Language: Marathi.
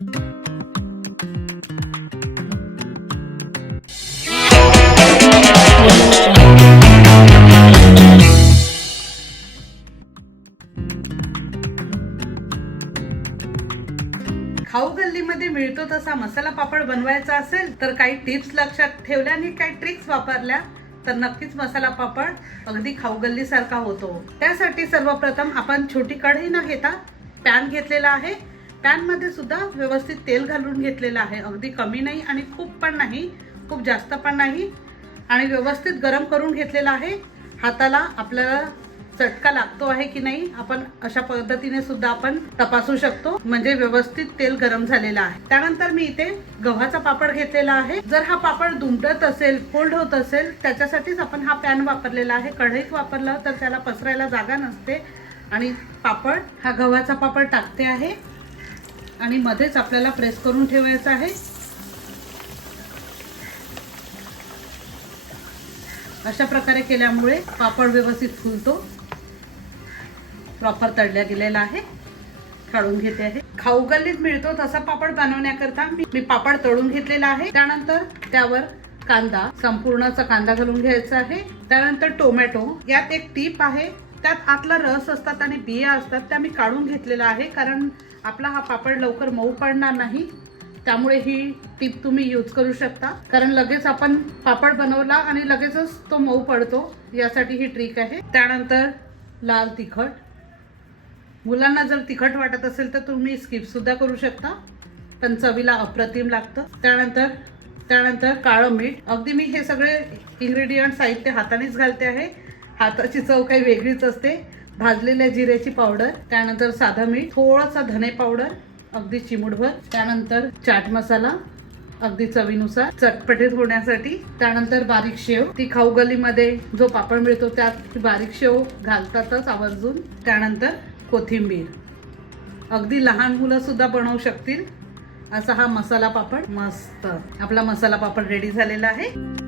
खाऊ गल्लीमध्ये मिळतो तसा मसाला पापड बनवायचा असेल तर काही टिप्स लक्षात ठेवल्या आणि काही ट्रिक्स वापरल्या तर नक्कीच मसाला पापड अगदी खाऊ गल्ली सारखा होतो. त्यासाठी सर्वप्रथम आपण छोटी कढई न घेता पॅन घेतलेला आहे. पॅनमध्ये सुद्धा व्यवस्थित तेल घालून घेतलेलं आहे. अगदी कमी नाही आणि खूप पण नाही. खूप जास्त पण नाही. आणि व्यवस्थित गरम करून घेतलेला आहे. हाताला आपल्याला चटका लागतो आहे की नाही आपण अशा पद्धतीने सुद्धा आपण तपासू शकतो. म्हणजे व्यवस्थित तेल गरम झालेलं आहे. त्यानंतर मी इथे गव्हाचा पापड घेतलेला आहे. जर हा पापड दुमटत असेल फोल्ड होत असेल त्याच्यासाठीच आपण हा पॅन वापरलेला आहे. कढईत वापरला तर त्याला पसरायला जागा नसते. आणि पापड हा गव्हाचा पापड टाकते आहे. आणि मध्येच आपल्याला प्रेस करून ठेवायचं आहे. अशा प्रकारे केल्यामुळे पापड व्यवस्थित फुलतो. प्रॉपर तळल्या गेलेला आहे. काढून घेते आहे. खाऊ गल्लीत मिळतो तसा पापड बनवण्याकरता मी मी पापड तळून घेतलेला आहे. त्यानंतर त्यावर कांदा संपूर्णचा कांदा घालून घ्यायचा आहे. त्यानंतर टोमॅटो यात एक टीप आहे. त्यात आतला रस असतात आणि बिया असतात त्या मी काढून घेतलेला आहे कारण आपला हा पापड लवकर मऊ पडणार नाही. त्यामुळे ही टीप तुम्ही यूज करू शकता. कारण लगेच आपण पापड बनवला आणि लगेचच तो मऊ पडतो यासाठी ही ट्रिक आहे. त्यानंतर लाल तिखट. मुलांना जर तिखट वाटत असेल तर तुम्ही स्किपसुद्धा करू शकता पण चवीला अप्रतिम लागतं. त्यानंतर त्यानंतर काळं मीठ. अगदी मी हे सगळे इन्ग्रेडियंट साहित्य हातानेच घालते आहे. हाताची चव काही वेगळीच असते. भाजलेल्या जिऱ्याची पावडर त्यानंतर साधं मीठ थोडासा धने पावडर अगदी चिमुटभर. त्यानंतर चाट मसाला अगदी चवीनुसार. चटपटीत होण्यासाठी त्यानंतर बारीक शेव. ती खाऊ गलीमध्ये जो पापड मिळतो त्यात ती बारीक शेव घालतातच आवर्जून. त्यानंतर कोथिंबीर. अगदी लहान मुलं सुद्धा बनवू शकतील. असा हा मसाला पापड. मस्त. आपला मसाला पापड रेडी झालेला आहे.